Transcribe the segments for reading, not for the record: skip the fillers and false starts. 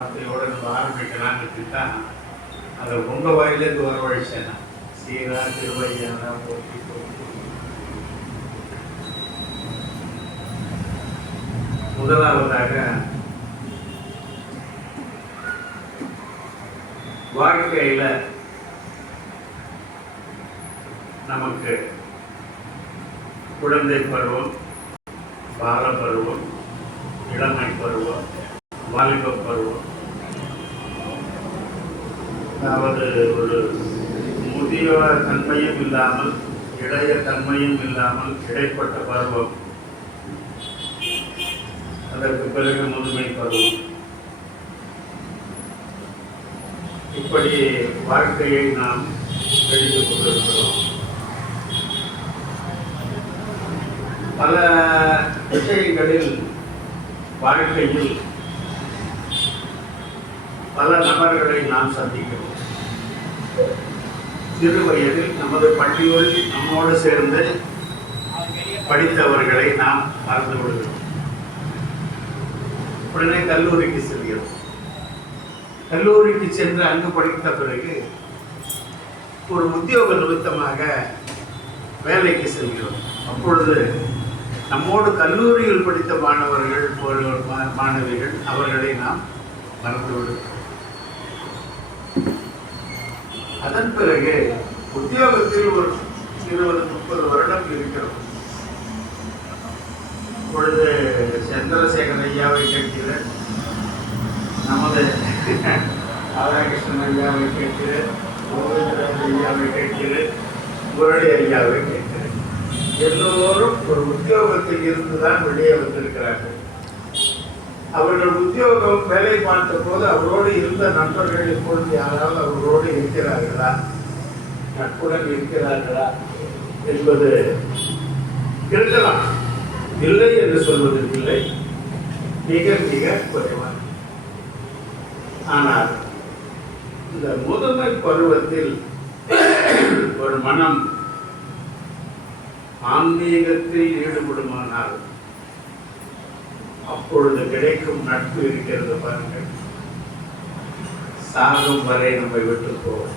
வார்த்தையோட நம்ம ஆரம்பிக்கலான்னு தான் அதை உங்கள் வாயிலேருந்து வரவழைச்சேன். சீரா திருவையானா போட்டி முதலாவதாக வாழ்க்கையில நமக்கு குழந்தை பருவம், பால பருவம், இளமை பருவம், வாலிப பருவம், அதாவது ஒரு முதிய தன்மையும் இல்லாமல் இளைய தன்மையும் இல்லாமல் இடைப்பட்ட பருவம், அதற்கு பிறகு முதுமை பருவம். இப்படி வாழ்க்கையை நாம் எழுதி கொண்டிருக்கிறோம். பல விஷயங்களில் வாழ்க்கையில் பல நபர்களை நாம் சந்திக்கிறோம். சிறு வயதில் நமது பள்ளியில் நம்மோடு சேர்ந்து படித்தவர்களை நாம் மறந்து விடுகிறோம். உடனே கல்லூரிக்கு செல்கிறோம். கல்லூரிக்கு சென்று அங்கு படித்த பிறகு ஒரு உத்தியோக நிமித்தமாக வேலைக்கு செல்கிறோம். அப்பொழுது நம்மோடு கல்லூரியில் படித்த மாணவிகள் அவர்களை நாம் மறந்து விடுகிறோம். அதன் பிறகு உத்தியோகத்தில் ஒரு 20-30 வருடம் இருக்கிறோம். இப்பொழுது சந்திரசேகர் ஐயாவை கேட்கிறேன், நமது ராதாகிருஷ்ணன் ஐயாவை கேட்கிறேன், கோவிந்தராஜ் ஐயாவை கேட்கிறேன், முரளி ஐயாவை கேட்கிறேன். எல்லோரும் ஒரு உத்தியோகத்தில் இருந்துதான் வெளியே வந்திருக்கிறார்கள். அவர்கள் உத்தியோகம் வேலை பார்த்த போது அவரோடு இருந்த நண்பர்கள் இப்பொழுது யாராவது அவர்களோடு இருக்கிறார்களா, நட்புடன் இருக்கிறார்களா என்பது இருக்கலாம். இல்லை என்று சொல்வதற்கில்லை, மிக மிக குறைவாக. ஆனால் இந்த முதுமை பருவத்தில் ஒரு மனம் ஆன்மீகத்தில் ஈடுபடுமானால் அப்பொழுது கிடைக்கும் நட்பு இருக்கிறது பாருங்கள். சாகும் வரை நம்மை விட்டு போவோம்.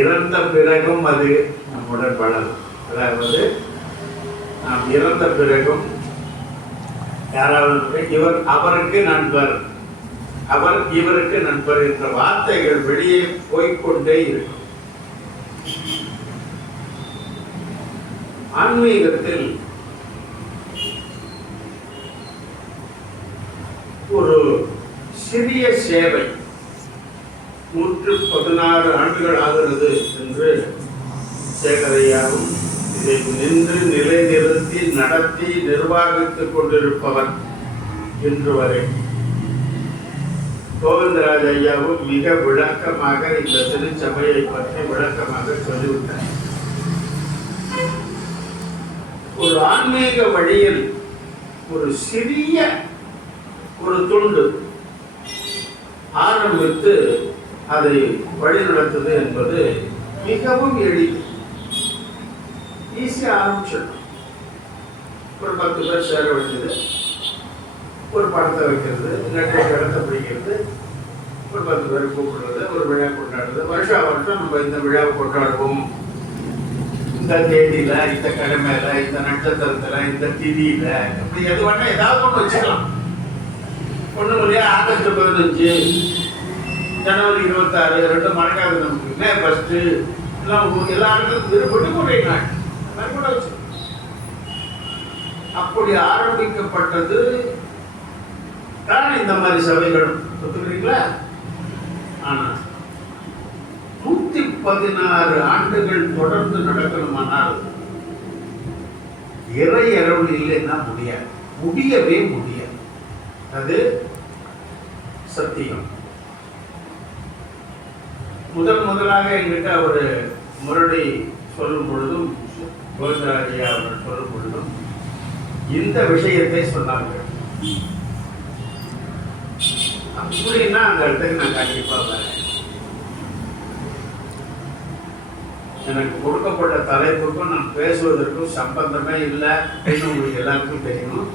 இறந்த பிறகும் அது நம்முடன் வளரும். அதாவது நாம் இறந்த பிறகும் யாராவது இவர் அவருக்கு நண்பர், அவர் இவருக்கு நண்பர் என்ற வார்த்தைகள் வெளியே போய்கொண்டே இருக்கும். ஆன்மீகத்தில் ஒரு சிறிய சேவை 116 ஆண்டுகள் ஆகிறது என்று சேகரையாவும் இதை நின்று நிலைநிறுத்தி நடத்தி நிர்வாகித்துக் கொண்டிருப்பவர் இன்று வரை கோவிந்தராஜ் ஐயாவும் மிக விளக்கமாக இந்த திருச்சபையை பற்றி விளக்கமாக சொல்லிவிட்டார். ஒரு ஆன்மீக வழியில் ஒரு சிறிய ஒரு துண்டு ஆரம்பித்து அதை வழிநடத்துது என்பது மிகவும் எளிது. ஈஸியாக ஆரம்பிச்சிடணும். ஒரு 10 பேர் சேர வேண்டியது, ஒரு படத்தை வைக்கிறது, இல்லாட்டி இடத்தை பிடிக்கிறது, ஒரு 10 பேர் கூப்பிடுறது, ஒரு விழா கொண்டாடுறது. வருஷம் நம்ம இந்த விழாவை கொண்டாடுவோம், இந்த தேதியில, இந்த கிழமையில, இந்த நட்சத்திரத்துல, இந்த திதியில, இப்படி எது வேணா ஏதாவது ஒன்று வச்சுக்கலாம். ஒண்ணு இல்லையா, ஆகஸ்ட் 15, ஜனவரி 26, 2 மறக்காது நமக்கு. மே 1 எல்லா இடத்துக்கும் விடுமுறை நாள் கூட வச்சு அப்படி ஆரம்பிக்கப்பட்டது தான் இந்த மாதிரி சபைகளும். ஒத்துக்கிறீங்களா? ஆனா 116 ஆண்டுகள் தொடர்ந்து நடக்கணுமானால் இறை அருள் இல்லைன்னா முடியாது, முடியவே முடியாது. அது சத்தியம். முதலாக என்கிட்ட ஒரு முரளி சொல்லும் பொழுதும், கோவிந்தராஜையா அவர்கள் சொல்லும் பொழுதும் இந்த விஷயத்தை சொன்னார்கள். அப்படின்னா அந்த இடத்துக்கு நான் கண்டிப்பா வரேன். எனக்கு கொடுக்கப்பட்ட தலைப்புக்கும் நான் பேசுவதற்கும் சம்பந்தமே இல்லை. உங்களுக்கு எல்லாருக்கும் தெரியும்.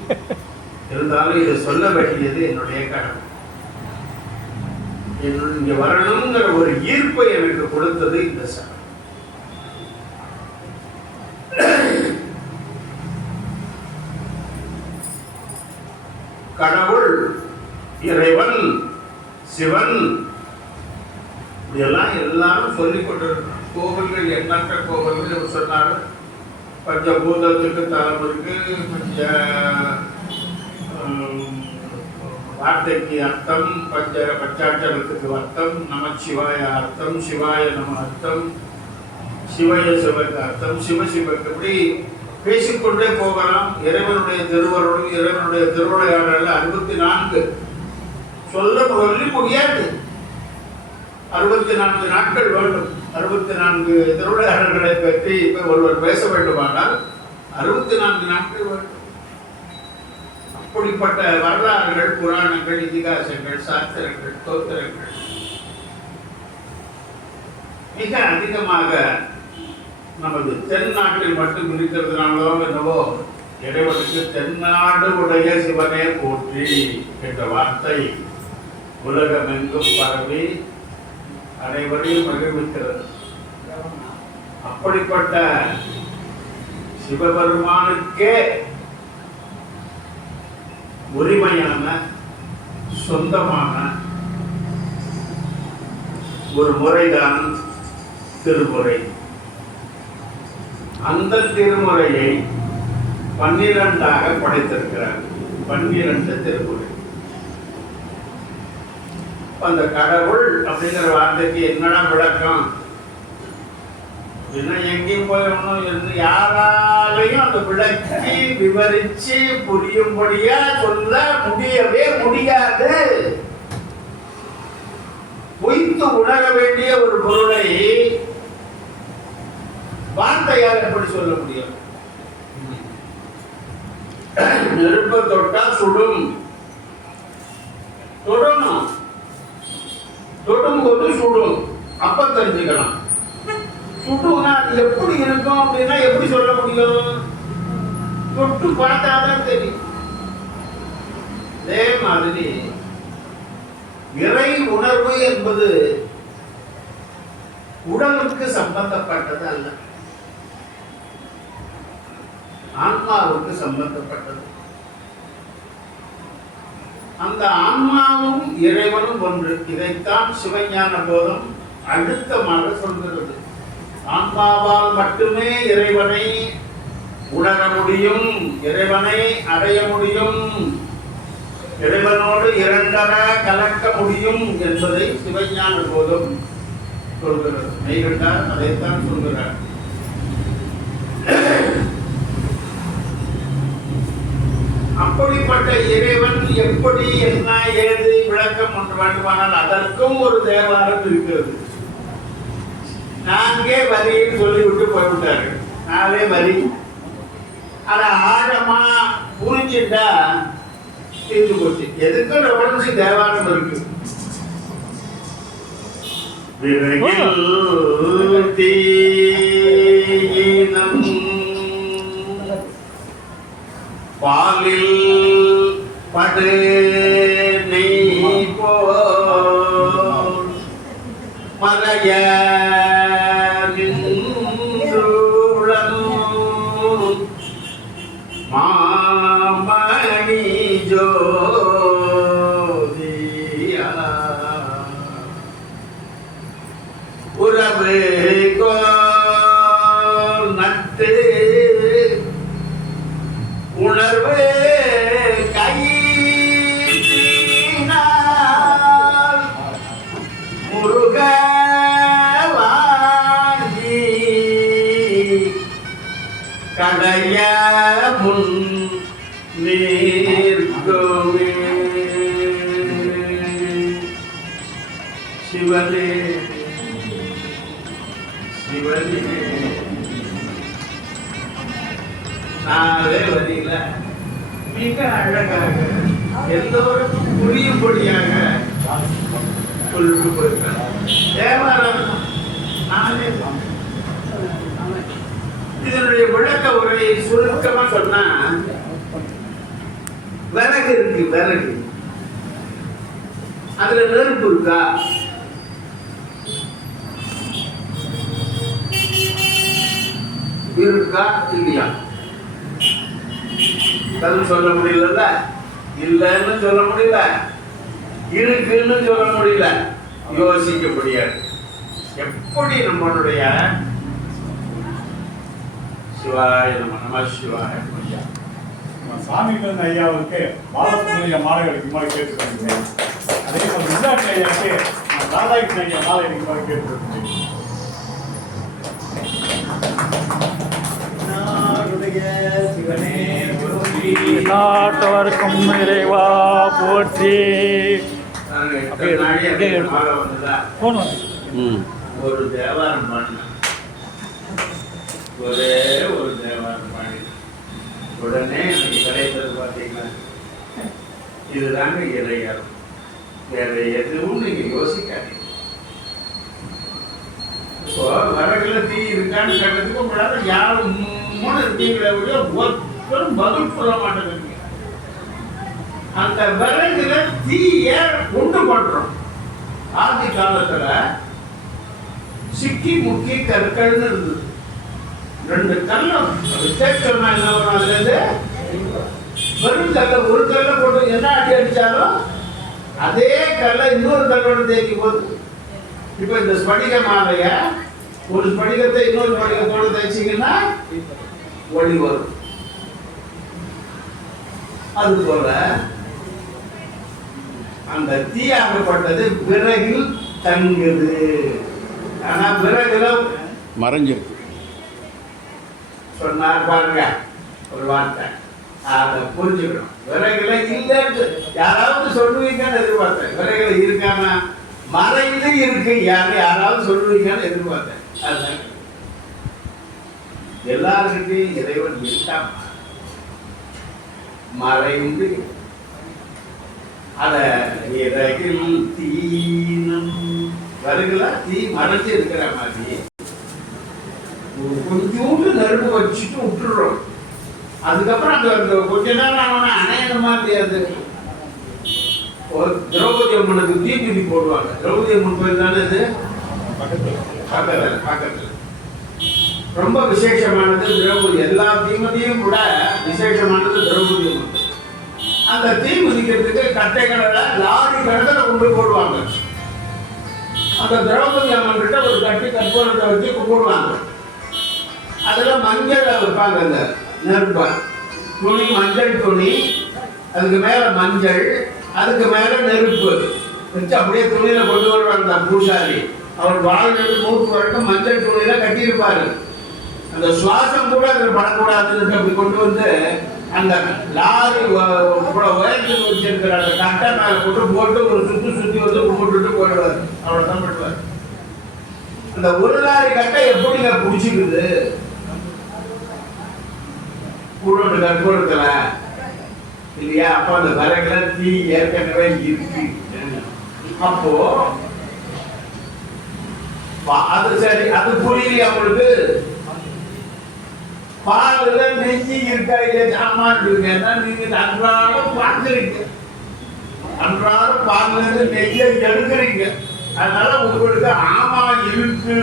இருந்தாலும் இதை சொல்ல வேண்டியது என்னுடைய கடமை. இங்க வரணுங்கிற ஒரு ஈர்ப்பை எனக்கு கொடுத்தது இந்த சபை. கடவுள், இறைவன், சிவன் இதெல்லாம் எல்லாரும் சொல்லிக் கொண்டிருக்கிறோம். கோவில்கள் எண்ணற்ற கோவில்கள் சொன்னாரு. பஞ்சபூதத்துக்கு தலம் இருக்கு, பஞ்ச வார்த்தைக்கு அர்த்தம், பஞ்சாட்சரத்துக்கு அர்த்தம், நமச்சிவாய அர்த்தம், சிவாய நம அர்த்தம், சிவய சிவக்கு அர்த்தம், சிவசிவக்கு இப்படி பேசிக்கொண்டே போகலாம். இறைவனுடைய திருவருள், இறைவனுடைய திருவிளையாடல் 64 சொல்லி முடியாது. 64 நாட்கள் வேண்டும். 64 திருவிளையாடல்களை பற்றி இப்ப ஒருவர் பேச வேண்டுமானால் 64 நாட்கள் வேண்டும். அப்படிப்பட்ட வரலாறுகள், புராணங்கள், இதிகாசங்கள், சாஸ்திரங்கள், தோத்திரங்கள் மிக அதிகமாக நமது தென்னாட்டில் மட்டும் இருக்கிறதுனாலோ என்னவோ இறைவனுக்கு தென்னாடு உடைய சிவனே போற்றி என்ற வார்த்தை உலகமெங்கும் பரவி அனைவரையும் மகிழ்விக்கிறது. அப்படிப்பட்ட சிவபெருமானுக்கே உரிமையான சொந்தமான ஒரு முறைதான் திருமுறை. அந்த திருமுறையை 12ஆக படைத்திருக்கிறார். 12 திருமுறை. அந்த கடவுள் அப்படிங்கிற வார்த்தைக்கு என்னடா விளக்கம்? இன்னும் எங்கேயும் போயிடணும், யாராலையும் அந்த விளக்கி விவரிச்சு புரியும்படியா சொல்ல முடியவே முடியாது. பொய்த்து உணர வேண்டிய ஒரு பொருளை வார்த்தையால் எப்படி சொல்ல முடியும்? நெருப்ப தொட்டா சுடும், தொடணும், தொடும் போது சுடும், அப்ப தெரிஞ்சுக்கலாம். சுடுனா அது எப்படி இருக்கும் அப்படின்னா எப்படி சொல்ல முடியும்? தொட்டு பார்த்தாதான் தெரியும். அதே மாதிரி இறை உணர்வு என்பது உடலுக்கு சம்பந்தப்பட்டது அல்ல, ஆன்மாவுக்கு சம்பந்தப்பட்டது. அந்த ஆன்மாவும் இறைவனும் ஒன்று. இதைத்தான் சிவஞான போதம் அழுத்தமாக சொல்கிறது. ஆன்மாவால் மட்டுமே இறைவனை உணர முடியும், இறைவனை அடைய முடியும், இறைவனோடு இரண்டர கலக்க முடியும் என்பதை சிவஞான போதம் சொல்கிறது. மெய்கண்டார் அதைத்தான் சொல்கிறார். அப்படிப்பட்ட இறைவன் எப்படி, என்ன, ஏது விளக்கம் ஒன்று வேண்டுமானால் அதற்கும் ஒரு தேவாரம் இருக்கிறது. 4 வரின்னு சொல்லிவிட்டு போய்விட்டாரு. 4 வரி. அதை ஆழமா புரிஞ்சுட்டா தீர்ந்து போச்சு. எதுக்கும் ரெஃபரன்ஸ் தேவாரம் இருக்கு. விரைவில் தீயினம் பாலில் படு நெய் போல் மறைய மாமணி ஜோதியா உறவு நட்டு உணர்வு கையினால் முருக வாங்கி கடைய முன் நீர்கோவே சிவனே சிவனே. 4 வரியில மிக அழகாக எல்லோருக்கும் புரியும்படியாக சொல்லிட்டு போயிருக்காங்க. தேவாரம் 4. இதனுடைய விளக்க உரையை சுருக்கமா சொன்னா விறகு இருக்கு, விறகு அதுல நெருப்பு இருக்கா? இருக்கா இல்லையா? பதில் சொல்ல முடியல, இல்லைன்னு சொல்ல முடியல, இருக்குன்னு சொல்ல முடியல, யோசிக்க முடியாது. எப்படி நம்மளுடைய சிவாய நம சிவாய சாமிநாதன் ஐயாவுக்கு பாலசுப்ரமணிய மாலை அடிக்குமாறு கேட்டுக்கொண்டேன். அதே போல் விஜயாட்சி ஐயாவுக்கு ராதாகிருஷ்ணன் ஐயா மாலை அடிக்குமாறு கேட்டுக்கொண்டேன். நாட்டவர்க்கும் இறைவா போற்றி. ஒரு தேவாரம் பாடின, ஒரே ஒரு தேவாரம் பாடின உடனே எனக்கு கிடைத்தது பார்த்தீங்கன்னா இதுதாங்க இறையார். வேற எதுவும் நீங்க யோசிக்காதீங்க. இப்போ வரகுல தீ இருக்கான்னு கேட்டதுக்கு உங்களால யாரும் மூணு இருக்கீங்களே ஒருத்தரும் பதில் சொல்ல மாட்டேங்கிறீங்க. அந்த விறகுல தீய கொண்டு பண்றோம். ஆதி காலத்துல சிக்கி முக்கி கற்கள்னு இருந்தது. ரெண்டு கல்லம் சொன்னா என்ன வரும்? அதுல இருந்து வெறும் கல்ல ஒரு கல்ல போட்டு என்ன அடி அடிச்சாலும் அதே கல்ல இன்னொரு கல்லோட தேய்க்கும் போது, இப்ப இந்த ஸ்படிக மாலைய ஒரு ஸ்படிகத்தை இன்னொரு ஸ்படிகத்தோடு தைச்சிங்கன்னா ஒளி வரும். அது போல அந்த தீயாகப்பட்டது விறகில் தங்குது. ஆனா விறகுல மறைஞ்சிருக்கு. சொன்னார் பாருங்க ஒரு வார்த்தை, அதை புரிஞ்சுக்கணும். விறகுல இல்லைன்னு யாராவது சொல்லுவீங்கன்னு எதிர்பார்த்தேன். விறகுல இருக்கானா மறைந்து இருக்கு யாராவது சொல்லுவீங்கன்னு எதிர்பார்த்தேன். அதுதான் எல்லாருக்கிட்டையும் இறைவன் இருக்காம மறைந்து அத இறகில் தீனம் வருகிற தீ மறைஞ்சு இருக்கிற மாதிரி கொஞ்சோண்டு நெருப்பு வச்சுட்டு விட்டுடுறோம். அதுக்கப்புறம் அந்த கொஞ்ச நேரம் அவனை அணையணுமா தெரியாது. திரௌபதி அம்மனுக்கு தீமிதி போடுவாங்க. திரௌபதி அம்மன் கோயில் தானே இது, பக்கத்துல ரொம்ப விசேஷமானது திரௌபதி. எல்லா தீமதியும் கூட விசேஷமானது திரௌபதி அம்மன். அந்த தீ மிதிக்கிறதுக்கு கட்டைகளை லாரி கணக்கில் கொண்டு போடுவாங்க. அந்த திரௌபதி அம்மன் கிட்ட ஒரு கட்டி கற்பூரத்தை வச்சு போடுவாங்க. அதுல மஞ்சள் வைப்பாங்க. அந்த நெருப்ப துணி, மஞ்சள் துணி, அதுக்கு மேல மஞ்சள், அதுக்கு மேல நெருப்பு வச்சு அப்படியே துணியில கொண்டு வருவாங்க. பூசாரி அவர் வாழ்ந்து மூட்டு வரைக்கும் மஞ்சள் துணியில கட்டியிருப்பாரு. அந்த சுவாசம் கூட அதில் படக்கூடாதுன்னு அப்படி கொண்டு வந்து அந்த லாரி உயரத்துக்கு வச்சிருக்கிற அந்த கட்டை மேல போட்டு ஒரு சுத்தி வந்து கும்பிட்டுட்டு போயிடுவார். அவ்வளவுதான் பண்ணுவார். அந்த ஒரு லாரி கட்டை எப்படிங்க பிடிச்சிக்குது? கூடோட்டு கற்பூரத்துல இல்லையா? அப்ப அந்த விறகுல தீ ஏற்கனவே இருக்கு. அப்போ அது சரி, அது புரியலையா உங்களுக்கு? பாலுல நெஞ்சு இருக்கா இல்லையா சாமான் இருக்குன்னா நீங்க அன்றாடம் பார்க்குறீங்க, அன்றாடம் பால்ல இருந்து நெய்யை எடுக்கிறீங்க. அதனால உங்களுக்கு ஆமா இருக்கு.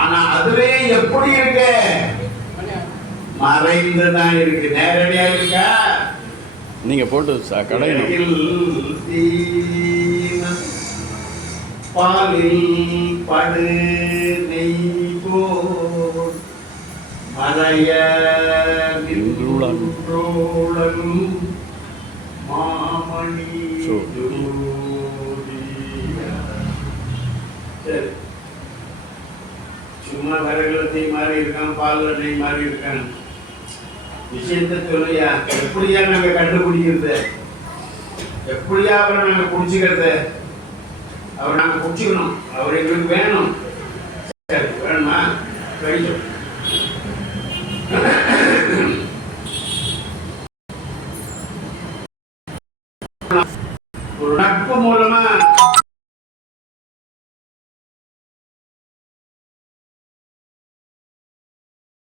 ஆனா அதுவே எப்படி இருக்கு? மறைந்துதான் இருக்கு. நேரடியா இருக்கா? நீங்க போட்டு கடையில் பாலில் படு நெய் போல் மறைய மாமணி. சும்மா விறகுல தீ மாறி இருக்கான், பால்ல நெய் மாறி இருக்கான். விஷயத்த சொல்லியா? எப்படியா நாங்க கண்டுபிடிக்கிறது? எப்படியா அவரை நாங்க புடிச்சுக்கிறது? அவர் நாங்க புடிச்சுக்கணும். அவர் எங்களுக்கு வேணும். வேணுமா? கிடைக்கும். ஒரு நட்பு மூலமா